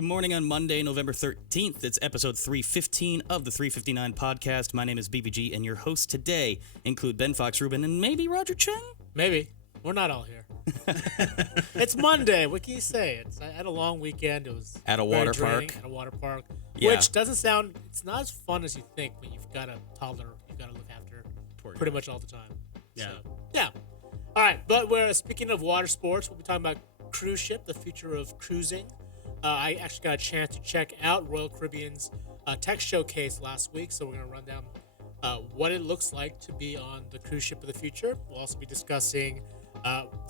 Good morning on Monday, November 13th. It's episode 315 of the 359 podcast. My name is BBG, and your hosts today include Ben Fox, Rubin, and maybe Roger Cheng? Maybe. We're not all here. It's Monday. What can you say? I had a long weekend. It was At a water park. At a water park. Yeah. Which doesn't sound... It's not as fun as you think when you've got a toddler you've got to look after pretty much all the time. Yeah. So, yeah. All right. But speaking of water sports, we'll be talking about cruise ship, the future of cruising. I actually got a chance to check out Royal Caribbean's tech showcase last week, so we're going to run down what it looks like to be on the cruise ship of the future. We'll also be discussing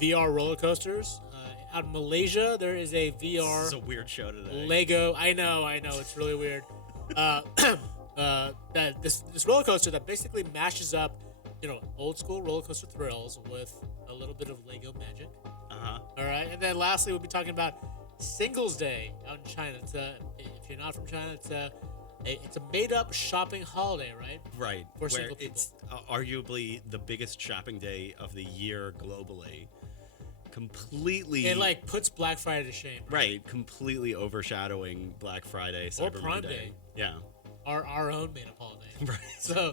VR roller coasters. Out in Malaysia, there is a VR... This is a weird show today. Lego. I know. It's really weird. This roller coaster that basically mashes up, old school roller coaster thrills with a little bit of Lego magic. Uh-huh. All right. And then lastly, we'll be talking about Singles Day out in China. It's if you're not from China, it's a made-up shopping holiday, right? Right. For single people. It's arguably the biggest shopping day of the year globally. Completely. It puts Black Friday to shame. Right. Completely overshadowing Black Friday, Cyber Or Prime Monday. Day. Yeah. Our own made-up holiday. Right. So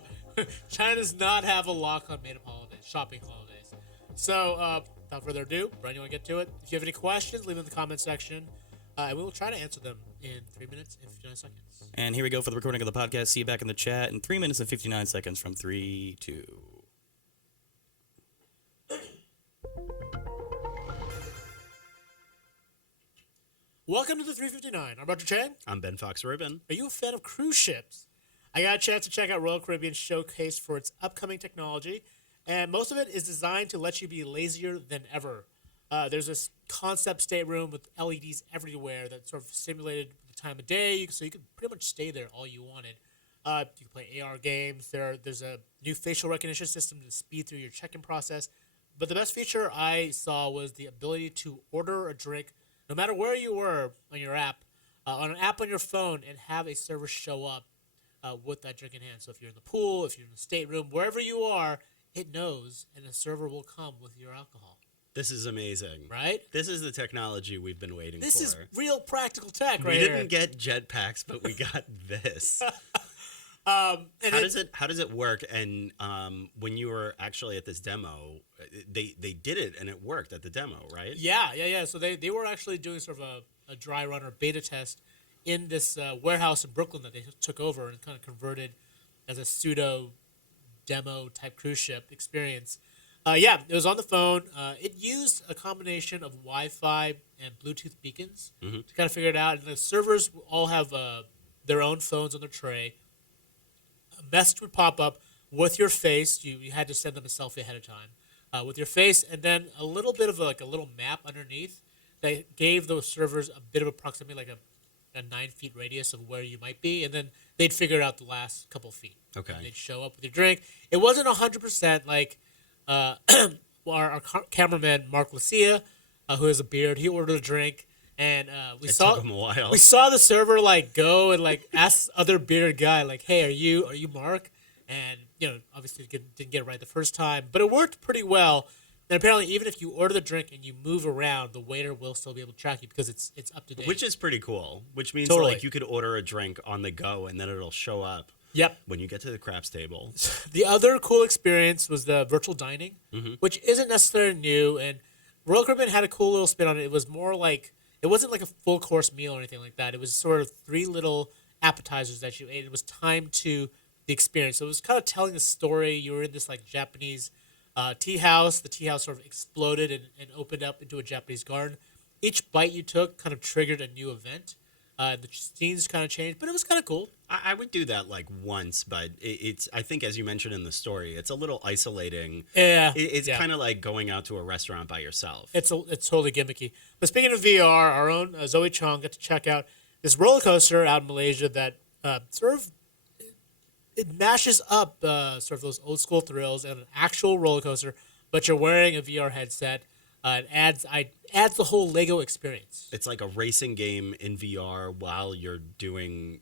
China does not have a lock on made-up holidays, shopping holidays. So without further ado, Brian, you want to get to it? If you have any questions, leave them in the comment section, and we will try to answer them in 3 minutes and 59 seconds. And here we go for the recording of the podcast. See you back in the chat in 3 minutes and 59 seconds from 3, 2... Welcome to the 359. I'm Roger Cheng. I'm Ben Fox Rubin. Are you a fan of cruise ships? I got a chance to check out Royal Caribbean's showcase for its upcoming technology, and most of it is designed to let you be lazier than ever. There's this concept stateroom with LEDs everywhere that sort of simulated the time of day, so you could pretty much stay there all you wanted. You can play AR games. There's a new facial recognition system to speed through your check-in process. But the best feature I saw was the ability to order a drink no matter where you were on your app, on an app on your phone, and have a server show up with that drink in hand. So if you're in the pool, if you're in the stateroom, wherever you are, it knows, and a server will come with your alcohol. This is amazing. Right? This is the technology we've been waiting This for. is real practical tech right We here. didn't get jetpacks, but we got this. And How does it work? And when you were actually at this demo, they did it and it worked at the demo, right? Yeah. So they were actually doing sort of a dry run or beta test in this warehouse in Brooklyn that they took over and kind of converted as a pseudo demo type cruise ship experience. It was on the phone. It used a combination of Wi-Fi and Bluetooth beacons to kind of figure it out. And the servers all have their own phones on their tray. A message would pop up with your face. You had to send them a selfie ahead of time with your face, and then a little bit of a little map underneath that gave those servers a bit of a proximity, like a 9 feet radius of where you might be, and then they'd figure out the last couple feet. Okay. And they'd show up with your drink. It wasn't 100% like our cameraman Mark Lucia, who has a beard. He ordered a drink. And It took him a while. we saw the server go and ask other bearded guy hey, are you Mark? And obviously didn't get it right the first time, but it worked pretty well. And apparently, even if you order the drink and you move around, the waiter will still be able to track you because it's up to date. Which is pretty cool. Which means Totally. you could order a drink on the go and then it'll show up. Yep. When you get to the craps table. The other cool experience was the virtual dining, which isn't necessarily new. And Royal Caribbean had a cool little spin on it. It was more it wasn't like a full course meal or anything like that. It was sort of 3 little appetizers that you ate. It was timed to the experience. So it was kind of telling a story. You were in this Japanese tea house. The tea house sort of exploded and opened up into a Japanese garden. Each bite you took kind of triggered a new event. The scenes kind of changed, but it was kind of cool. I would do that once, but it's I think as you mentioned in the story, it's a little isolating. Yeah. It's kind of like going out to a restaurant by yourself. It's totally gimmicky. But speaking of VR, our own Zoe Chong got to check out this roller coaster out in Malaysia that it mashes up sort of those old school thrills and an actual roller coaster, but you're wearing a VR headset. It adds the whole Lego experience. It's like a racing game in VR while you're doing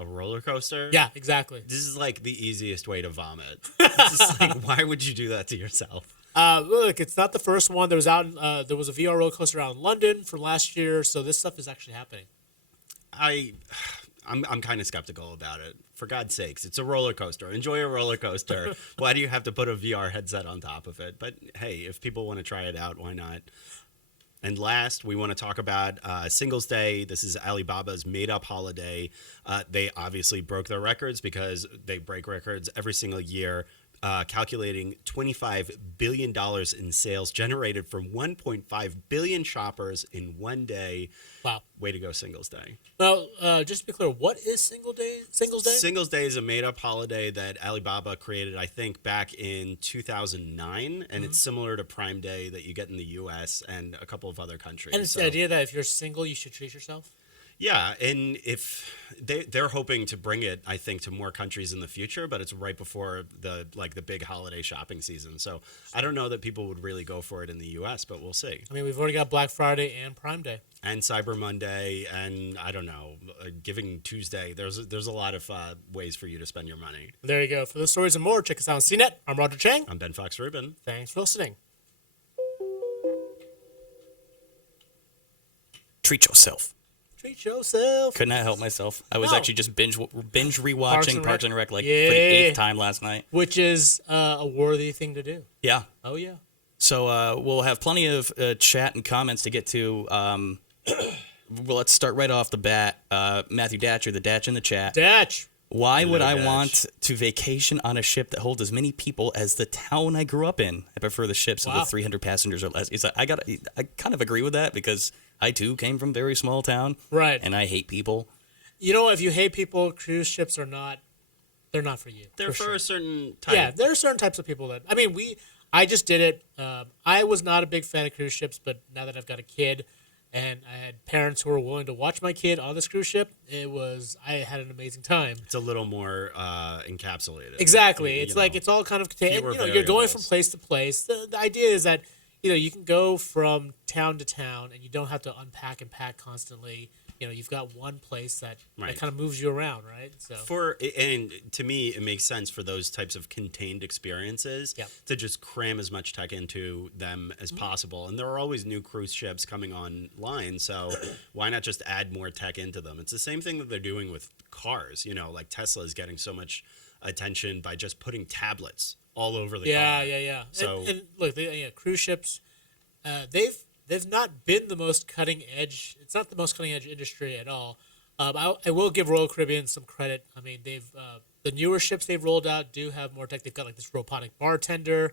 a roller coaster. Yeah, exactly. This is the easiest way to vomit. It's just why would you do that to yourself? Look, it's not the first one. There was a VR roller coaster out in London from last year, so this stuff is actually happening. I'm kind of skeptical about it. For God's sakes, it's a roller coaster. Enjoy a roller coaster. Why do you have to put a VR headset on top of it? But hey, if people want to try it out, why not? And last, we want to talk about Singles Day. This is Alibaba's made-up holiday. They obviously broke their records because they break records every single year, calculating $25 billion in sales generated from 1.5 billion shoppers in one day. Wow. Way to go, Singles Day. Well, just to be clear, what is Singles Day? Singles Day is a made-up holiday that Alibaba created, I think, back in 2009, and it's similar to Prime Day that you get in the U.S. and a couple of other countries. And it's the idea that if you're single, you should treat yourself? Yeah, and if they're hoping to bring it, I think, to more countries in the future, but it's right before the big holiday shopping season. So I don't know that people would really go for it in the U.S., but we'll see. I mean, we've already got Black Friday and Prime Day. And Cyber Monday, and I don't know, Giving Tuesday. There's a lot of ways for you to spend your money. There you go. For those stories and more, check us out on CNET. I'm Roger Cheng. I'm Ben Fox Rubin. Thanks for listening. Treat yourself. Treat yourself. Could not help myself. I was No. actually just binge rewatching Parks and Rec like for the Yeah. 8th time last night. Which is a worthy thing to do. Yeah. Oh, yeah. So we'll have plenty of chat and comments to get to. Well, let's start right off the bat. Matthew Datcher, the Datch in the chat. Datch. Why would I Datch. want to vacation on a ship that holds as many people as the town I grew up in? I prefer the ships Wow. with 300 passengers or less. It's like, I kind of agree with that because I too came from a very small town. Right. And I hate people. You know, if you hate people, cruise ships are not, they're not for you. They're for sure. a certain type. Yeah, there are certain types of people that, I just did it. I was not a big fan of cruise ships, but now that I've got a kid and I had parents who were willing to watch my kid on this cruise ship, I had an amazing time. It's a little more encapsulated. Exactly. You It's know, like it's all kind of contained. fewer You're going from variables. place to place. The idea is that you can go from town to town and you don't have to unpack and pack constantly. You've got one place that Right. kind of moves you around, right? So And to me, it makes sense for those types of contained experiences Yep. to just cram as much tech into them as possible. And there are always new cruise ships coming online, so why not just add more tech into them? It's the same thing that they're doing with cars. Like Tesla is getting so much attention by just putting tablets all over the car. yeah. So- and look, cruise ships, they've not been the most cutting edge. It's not the most cutting edge industry at all. I will give Royal Caribbean some credit. I mean, the newer ships they've rolled out do have more tech. They've got like this robotic bartender.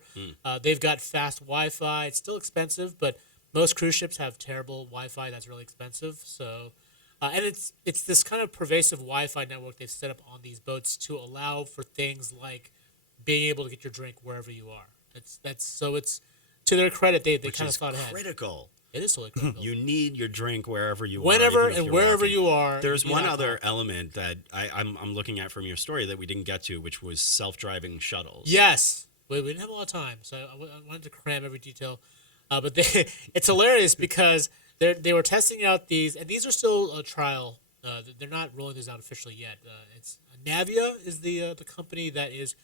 They've got fast Wi-Fi. It's still expensive, but most cruise ships have terrible Wi-Fi. That's really expensive. So, and it's this kind of pervasive Wi-Fi network they've set up on these boats to allow for things like being able to get your drink wherever you are. It's to their credit, they Which kind of is thought ahead. critical. It is totally critical. You need your drink wherever you Whenever are. even if and you're wherever walking. you are. There's you one need other alcohol. element that I'm looking at from your story that we didn't get to, which was self-driving shuttles. Yes. We didn't have a lot of time, so I wanted to cram every detail. But it's hilarious because they were testing out these, and these are still a trial. They're not rolling these out officially yet. It's Navia is the company that is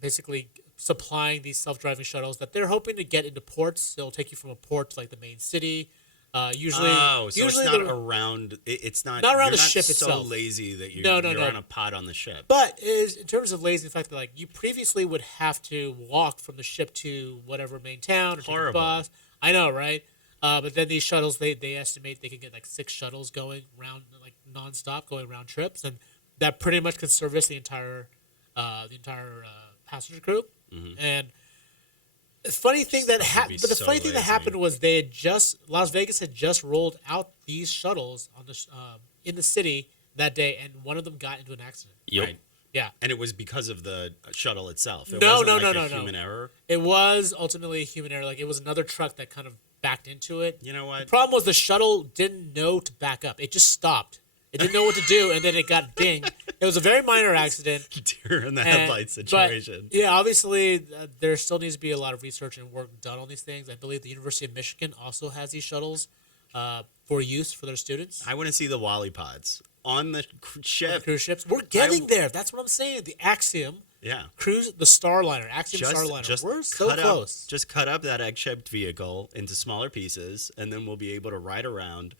basically supplying these self-driving shuttles that they're hoping to get into ports. They'll take you from a port to like the main city. Usually, so usually it's not the- around. It's not. Not around you're the ship so itself. lazy that No, you're no. on a pod on the ship. But is in terms of lazy, the fact that like you previously would have to walk from the ship to whatever main town or take a Horrible. bus. I know, right? But then these shuttles, they estimate they can get like 6 shuttles going round like nonstop, going round trips, and that pretty much can service the entire passenger crew. And the funny thing that That would happened, be but the so funny thing that lazy. happened was Las Vegas had just rolled out these shuttles on the in the city that day, and one of them got into an accident. Yep. Right. Yeah. And it was because of the shuttle itself. It No, wasn't no, like no, a no. human error. It was ultimately a human error. Like it was another truck that kind of backed into it. You know The what? problem was the shuttle didn't know to back up. It just stopped. It didn't know what to do, and then it got dinged. It was a very minor accident. Deer in the and- headlights but, situation. yeah, obviously there still needs to be a lot of research and work done on these things. I believe the University of Michigan also has these shuttles for use for their students. I want to see the Wally pods on the ship. Cruise ships. We're getting there. That's what I'm saying. The Axiom Yeah. cruise, the Starliner, Axiom Starliner. We're so close. Just cut up that egg-shaped vehicle into smaller pieces, and then we'll be able to ride around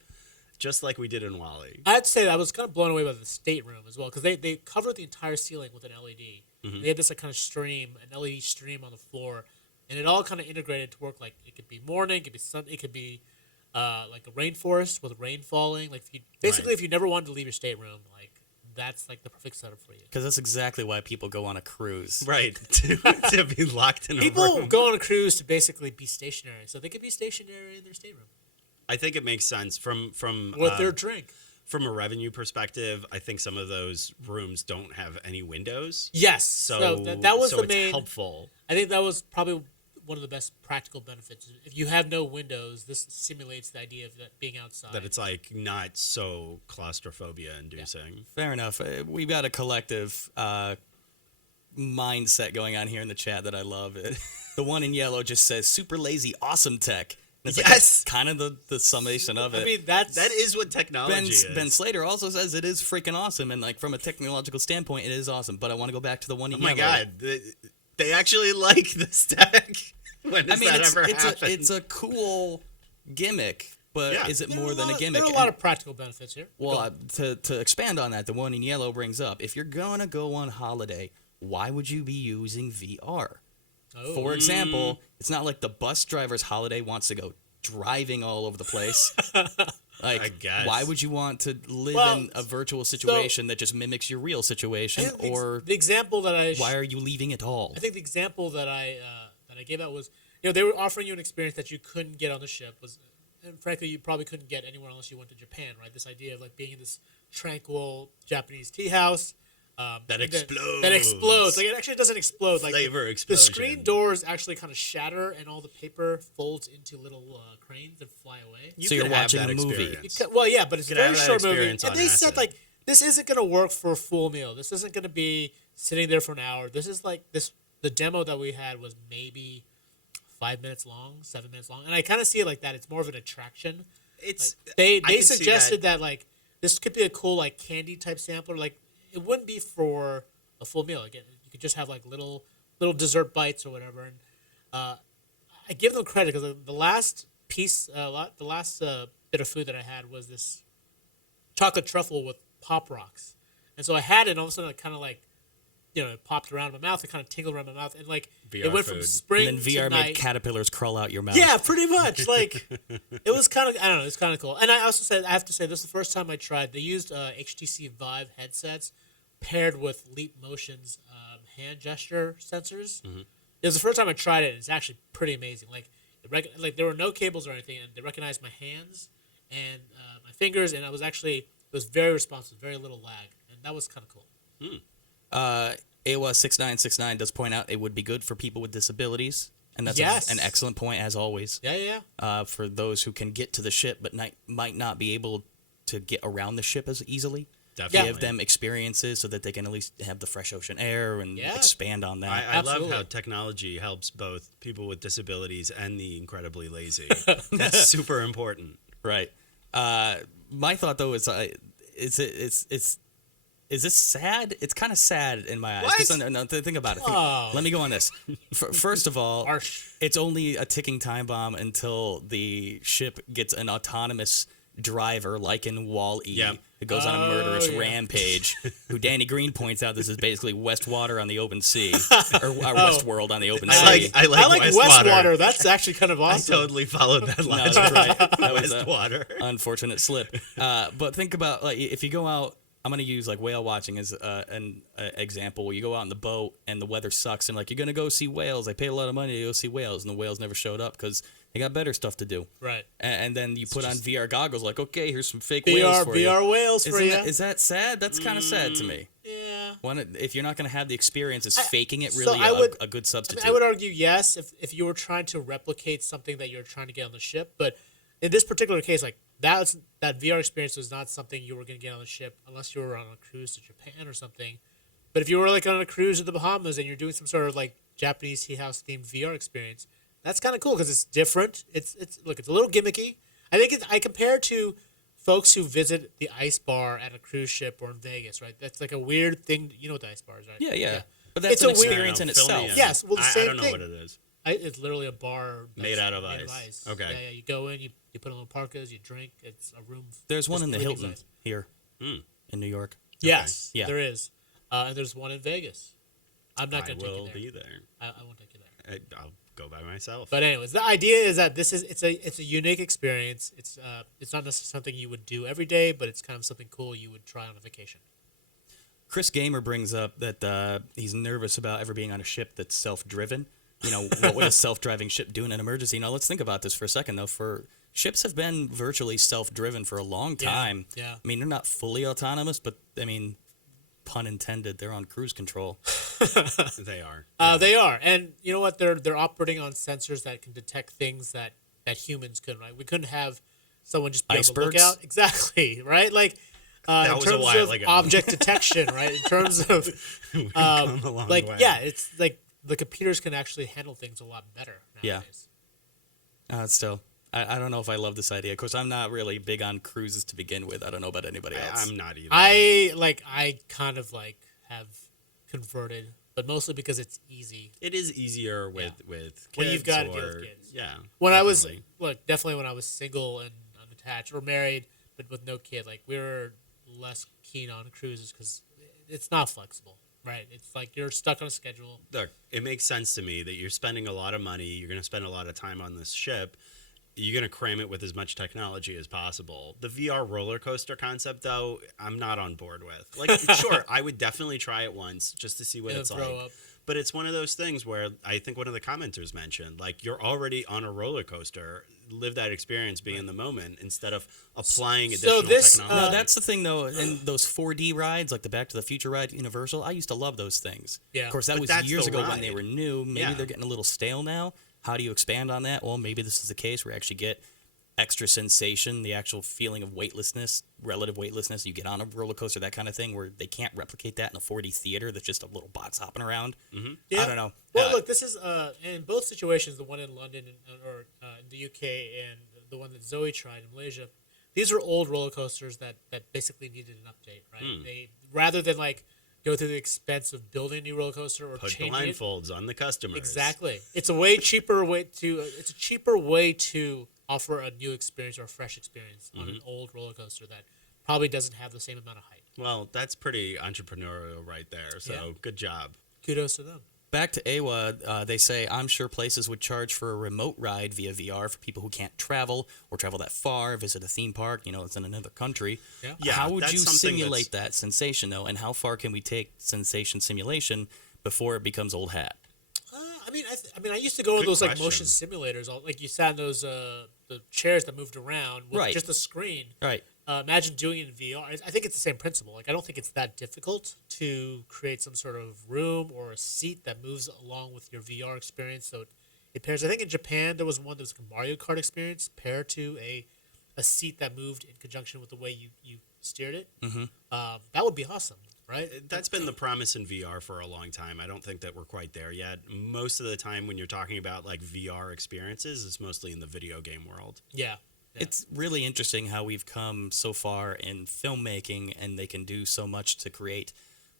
just like we did in Wally. I'd say that I was kind of blown away by the stateroom as well, because they covered the entire ceiling with an LED. They had this like kind of stream, an LED stream on the floor, and it all kind of integrated to work. Like it could be morning, it could be sun, it could be like a rainforest with rain falling. Like if you never wanted to leave your stateroom, like that's like the perfect setup for you. Because that's exactly why people go on a cruise. Right, to be locked in a People room. go on a cruise to basically be stationary, so they could be stationary in their stateroom I think it makes sense from with their drink. From a revenue perspective. I think some of those rooms don't have any windows. Yes, So that was the it's main. helpful. I think that was probably one of the best practical benefits. If you have no windows, this simulates the idea of that being outside. That it's like not so claustrophobia inducing. Fair enough. We've got a collective mindset going on here in the chat that I love. The one in yellow just says super lazy, awesome tech. And it's Yes! like, kind of the summation of it. I mean, that is what technology is. Ben Slater also says it is freaking awesome, and like from a technological standpoint, it is awesome. But I want to go back to the one in Oh my yellow. god, they actually like this tech. When does that ever happen? It's a cool gimmick, but Yeah. is it There more are a than lot a of- gimmick? There are a lot of practical benefits here. Well, to expand on that, the one in yellow brings up, if you're gonna go on holiday, why would you be using VR? Oh. For example, it's not like the bus driver's holiday wants to go driving all over the place. Like, I guess. why would you want to live Well, in a virtual situation that just mimics your real situation? And Or the example that why are you leaving at all? I think the example that I gave out was, they were offering you an experience that you couldn't get on the ship, and frankly you probably couldn't get anywhere unless you went to Japan, right? This idea of like being in this tranquil Japanese tea house That explodes. That explodes. Like it actually doesn't explode. Like Flavor the explosion. screen doors actually kind of shatter, and all the paper folds into little cranes that fly away. So you're could have watching that a movie. experience. Well, yeah, but it's a could very have that short movie. experience And on they said acid. like this isn't going to work for a full meal. This isn't going to be sitting there for an hour. This is like this. The demo that we had was maybe 5 minutes long, 7 minutes long, and I kind of see it like that. It's more of an attraction. It's They I can see suggested that like this could be a cool like candy type sampler. Like it wouldn't be for a full meal. Again, you could just have like little dessert bites or whatever. And I give them credit because the last piece, the last bit of food that I had was this chocolate truffle with Pop Rocks, and so I had it, and all of a sudden it kind of like, it popped around my mouth. It kind of tingled around my mouth, and like VR it went from food. spring And then to VR made night. caterpillars crawl out your mouth. Yeah, pretty much. Like it was kind of, I don't know, it's kind of cool. And I also said, I have to say, this is the first time I tried. They used HTC Vive headsets paired with Leap Motion's hand gesture sensors. It was the first time I tried it. And it's actually pretty amazing. Like like there were no cables or anything, and they recognized my hands and my fingers, and it was very responsive, very little lag, and that was kind of cool. AWA6969 does point out it would be good for people with disabilities, and that's Yes. an excellent point, as always. Yeah. For those who can get to the ship but might not be able to get around the ship as easily. Definitely. Give them experiences so that they can at least have the fresh ocean air and Yeah. expand on that. I love Absolutely. how technology helps both people with disabilities and the incredibly lazy. That's super important. Right. My thought though is this sad? It's kind of sad in my eyes. What? 'Cause no, think about it. Oh. Let me go on this. First of all, Harsh. it's only a ticking time bomb until the ship gets an autonomous driver, like in Wall-E, Yep. who goes on a murderous yeah. rampage. Who Danny Green points out this is basically Westwater on the open sea, or Westworld on the open sea. I like Westwater. Westwater. That's actually kind of I awesome. totally followed that No, logic. that's right. That was a Westwater. unfortunate slip. But think about, like, if you go out, I'm going to use like whale watching as an example. Where you go out in the boat and the weather sucks, and like you're going to go see whales. I paid a lot of money to go see whales, and the whales never showed up because they got better stuff to do. Right. And then you put on VR goggles, like, okay, here's some fake whales for you. VR whales for you. Is that sad? That's kind of sad to me. Yeah. If you're not going to have the experience, is faking it so really I would- a good substitute? I would argue yes, if you were trying to replicate something that you're trying to get on the ship. But in this particular case, like that VR experience was not something you were going to get on the ship unless you were on a cruise to Japan or something. But if you were like on a cruise to the Bahamas and you're doing some sort of like Japanese tea house themed VR experience, that's kind of cool because it's different. It's a little gimmicky. I think I compare it to folks who visit the ice bar at a cruise ship or in Vegas, right? That's like a weird thing. You know what the ice bar is, right? Yeah. But that's It's an a weird- experience in Fill me itself. in. Yes, well, the I same don't know thing. what it is. It's literally a bar that's Made out of ice. Okay. Yeah, you go in, you put on little parkas, you drink. It's a room. There's one in the really Hilton nice. here in New York. Yes, Yeah. there is, and there's one in Vegas. I'm not I going to take you will there. be there. I won't take you there. I'll go by myself. But anyways, the idea is that it's a unique experience. It's not necessarily something you would do every day, but it's kind of something cool you would try on a vacation. Chris Gamer brings up that he's nervous about ever being on a ship that's self-driven. You know, what would a self-driving ship do in an emergency? Now, let's think about this for a second, though. Ships have been virtually self-driven for a long time. Yeah. I mean, they're not fully autonomous, but, I mean, pun intended, they're on cruise control. They are. They are, and you know what? They're operating on sensors that can detect things that humans couldn't. Right? We couldn't have someone just be able to look Icebergs? out. Exactly. Right. Like That in was a terms while of ago. object detection. Right. In terms of We've come a long like way. yeah, it's like the computers can actually handle things a lot better nowadays. Yeah. Still, I don't know if I love this idea. Of course, I'm not really big on cruises to begin with. I don't know about anybody else. I'm not either. I kind of like have converted, but mostly because it's easy. It is easier with kids. When you've got to deal or- with kids. Yeah. When I was definitely. definitely when I was single and unattached or married, but with no kid, like we were less keen on cruises because it's not flexible, right? It's like you're stuck on a schedule. Look, it makes sense to me that you're spending a lot of money. You're going to spend a lot of time on this ship. You're going to cram it with as much technology as possible. The VR roller coaster concept, though, I'm not on board with. Like, sure, I would definitely try it once just to see what And it's throw like. up. But it's one of those things where I think one of the commenters mentioned, like, you're already on a roller coaster. Live that experience, be in the moment, instead of applying So additional this, technology. No, that's the thing, though. And those 4D rides, like the Back to the Future ride, at Universal, I used to love those things. Yeah. Of course, that But was that's years the ago when they ride. were new. Maybe Yeah. they're getting a little stale now. How do you expand on that? Well, maybe this is the case where you actually get extra sensation, the actual feeling of weightlessness, relative weightlessness. You get on a roller coaster, that kind of thing, where they can't replicate that in a 4D theater that's just a little box hopping around. Yeah. I don't know. Well, look, this is in both situations, the one in London or in the UK and the one that Zoe tried in Malaysia. These are old roller coasters that basically needed an update, right? They rather than like go through the expense of building a new roller coaster or Put changing it. blindfolds on the customers. Exactly, it's a cheaper way to offer a new experience or a fresh experience on an old roller coaster that probably doesn't have the same amount of height. Well, that's pretty entrepreneurial right there. So Yeah. good job. Kudos to them. Back to AWA, they say, I'm sure places would charge for a remote ride via VR for people who can't travel or travel that far, visit a theme park, it's in another country. Yeah. Yeah, How would that's you something simulate that sensation, though? And how far can we take sensation simulation before it becomes old hat? I used to go on Good those like question. motion simulators. Like you sat in those the chairs that moved around with Right. just a screen. Right. Imagine doing it in VR. I think it's the same principle. Like I don't think it's that difficult to create some sort of room or a seat that moves along with your VR experience. So it pairs. I think in Japan there was one that was like a Mario Kart experience paired to a seat that moved in conjunction with the way you steered it. Mm-hmm. That would be awesome, right? That's been the promise in VR for a long time. I don't think that we're quite there yet. Most of the time when you're talking about like VR experiences, it's mostly in the video game world. Yeah. It's really interesting how we've come so far in filmmaking, and they can do so much to create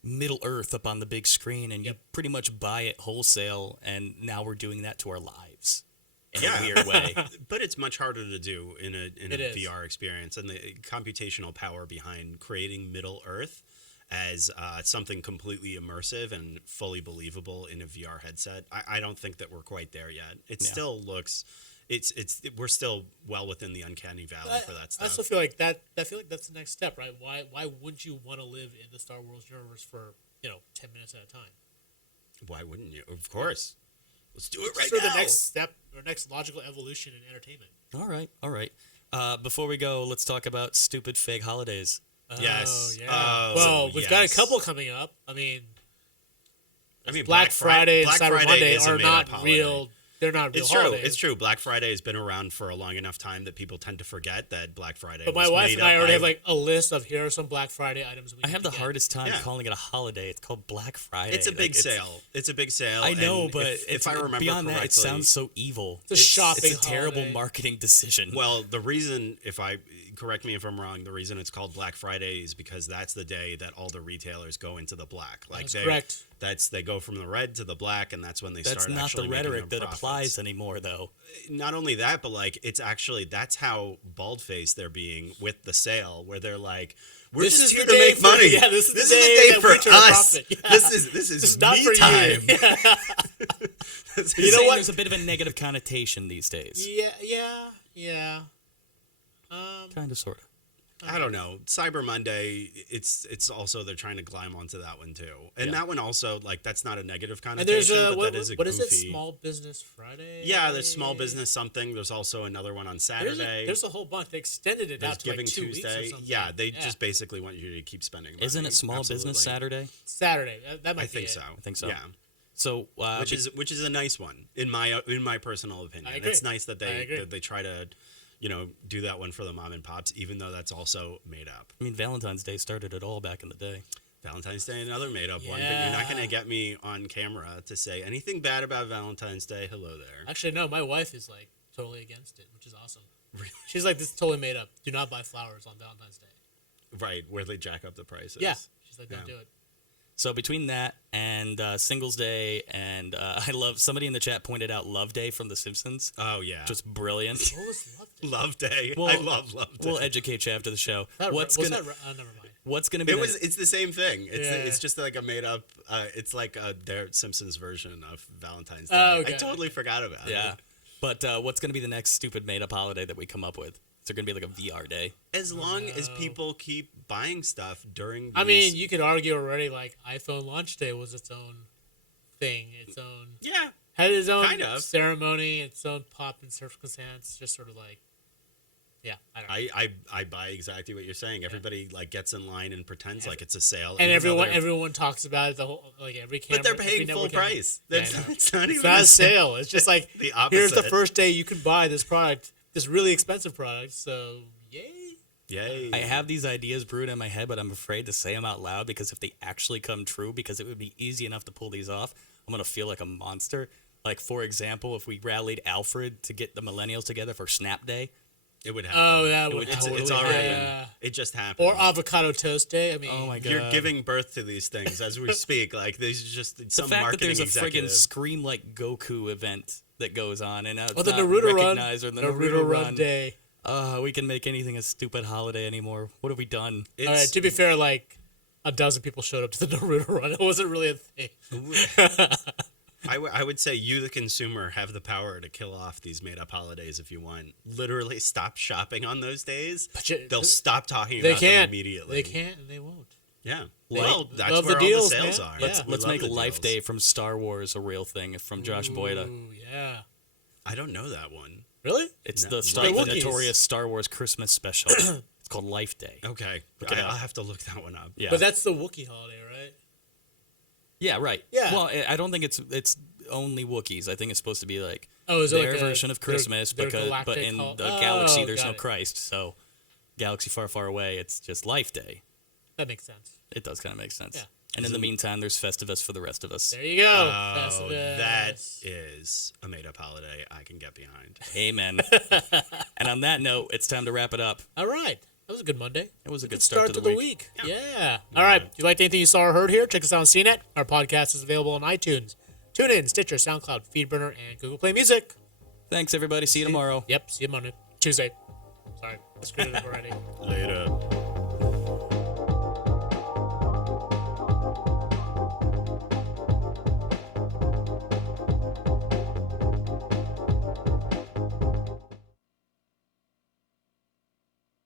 Middle Earth up on the big screen, and you pretty much buy it wholesale, and now we're doing that to our lives in a weird way. But it's much harder to do in a It is. VR experience, and the computational power behind creating Middle Earth as something completely immersive and fully believable in a VR headset. I don't think that we're quite there yet. It still looks. We're still well within the uncanny valley for that I stuff. also feel like that. I feel like that's the next step, right? Why wouldn't you want to live in the Star Wars universe for 10 minutes at a time? Why wouldn't you? Of course. Let's do it right For now. the next step or next logical evolution in entertainment. All right. Before we go, let's talk about stupid fake holidays. Yes. Oh, yeah. Oh, well, we've got a yes. couple coming up. I mean, I mean, Black Friday and Black Cyber Friday Monday is a are made-up not holiday. real. They're not real It's true. holidays. It's true. Black Friday has been around for a long enough time that people tend to forget that Black Friday. But my was wife made and I up already by- have like a list of here are some Black Friday items. I have the hardest time Yeah. calling it a holiday. It's called Black Friday. It's a big Like, sale. It's a big sale. I know, and but if I remember beyond correctly, that, it sounds so evil. It's a shopping It's a terrible holiday. marketing decision. Well, the reason, correct me if I'm wrong, the reason it's called Black Friday is because that's the day that all the retailers go into the black. Like That's correct. They go from the red to the black, and that's when they That's start. not actually the making rhetoric a that profit. flies anymore, though. Not only that, but like it's actually that's how bald-faced they're being with the sale, where they're like, we're This just is here the to day make for- money. yeah, this is the the day day that for we turn a us. profit. Yeah. This is not me for time. you. This You is- know Saying what? There's a bit of a negative connotation these days. Yeah. Kind of, sort of. I don't know. Cyber Monday, it's also they're trying to climb onto that one too, and that one also like that's not a negative And connotation, there's but that is a what goofy. is it? Small Business Friday. Yeah, there's Small Business something. There's also another one on Saturday. There's a whole bunch. They extended it There's out to like Giving 2 weeks or Tuesday. something. Yeah, they just basically want you to keep spending money. Isn't it Small Business Absolutely. Saturday? Saturday. That might I be think it. so. I think so. Yeah, So, which is a nice one in my personal opinion. I agree. It's nice that I agree. they try to, do that one for the mom and pops, even though that's also made up. I mean, Valentine's Day started it all back in the day. Valentine's Day, another made up one, but you're not gonna get me on camera to say anything bad about Valentine's Day. Hello there. Actually, no. My wife is like totally against it, which is awesome. Really? She's like, this is totally made up. Do not buy flowers on Valentine's Day. Right, where they jack up the prices. Yeah. She's like, don't Yeah. do it. So between that and Singles Day, and I love somebody in the chat pointed out Love Day from The Simpsons. Oh yeah. Just brilliant. What was Love Day? Love Day. Well, I love Love Day. We'll educate you after the show. Never mind. What's gonna be? It's the same thing. Yeah. It's just like a made up. It's like their Simpsons version of Valentine's Day. Oh, okay. I totally forgot about Yeah, it. but what's gonna be the next stupid made up holiday that we come up with? Is there gonna be like a VR day? As long as people keep buying stuff during. These, I mean, you could argue already. Like iPhone launch day was its own thing. Its own yeah. had its own Kind of. ceremony. Its own pop and circumstance. Just sort of like, yeah. I don't know. I buy exactly what you're saying. Everybody like gets in line and pretends like it's a sale, And even though everyone talks about it. The whole like every camera. But they're every paying full network camera- price. Yeah, That's I know. it's not even It's not a a sale. It's just like The here's the opposite. first day you can buy this product, this really expensive product. So yay! Yay! I have these ideas brewed in my head, but I'm afraid to say them out loud because if they actually come true, because it would be easy enough to pull these off, I'm gonna feel like a monster. Like for example, if we rallied Alfred to get the millennials together for Snap Day, It would happen. Oh, that would It's totally already. happen. It just happened. Or avocado toast day. I mean, oh my god, You're giving birth to these things as we speak. Like there's just the some fact that marketing there's a executive. friggin' Scream like Goku event that goes on, and it's or the not Naruto run. recognized, or the Naruto run day. We can make anything a stupid holiday anymore. What have we done? It's, All right. To be fair, like a dozen people showed up to the Naruto run. It wasn't really a thing. I would say you, the consumer, have the power to kill off these made-up holidays if you want. Literally stop shopping on those days. They'll stop talking They about them can't. immediately. They can't, and they won't. Yeah. Like- Well, that's Love where the all deals, the sales man. are. Yeah. Let's We make love the Life deals. Day from Star Wars a real thing from Josh Boyda. Ooh, yeah. I don't know that one. Really? It's No, the Life Day. notorious Star Wars Christmas special. It's called Life Day. Okay. Look it up. I'll have to look that one up. Yeah, But that's the Wookiee holiday, right? yeah, right. Yeah. Well, I don't think it's only Wookiees. I think it's supposed to be like Oh, is it their like a- version of their- Christmas, their but galactic in hol- the Oh, galaxy there's got no it. Christ. So, galaxy far, far away, it's just Life Day. That makes sense. It does kind of make sense. Yeah. And in the meantime, there's Festivus for the rest of us. There you go. Oh, Festivus. that is a made-up holiday I can get behind. Amen. And on that note, it's time to wrap it up. All right. That was a good Monday. It was a good Start start to to the week. Yeah. Yeah. All right. If you liked anything you saw or heard here, check us out on CNET. Our podcast is available on iTunes, TuneIn, Stitcher, SoundCloud, Feedburner, and Google Play Music. Thanks, everybody. See you tomorrow. Yep. See you Monday. Tuesday. Sorry. I screwed it up already. Later.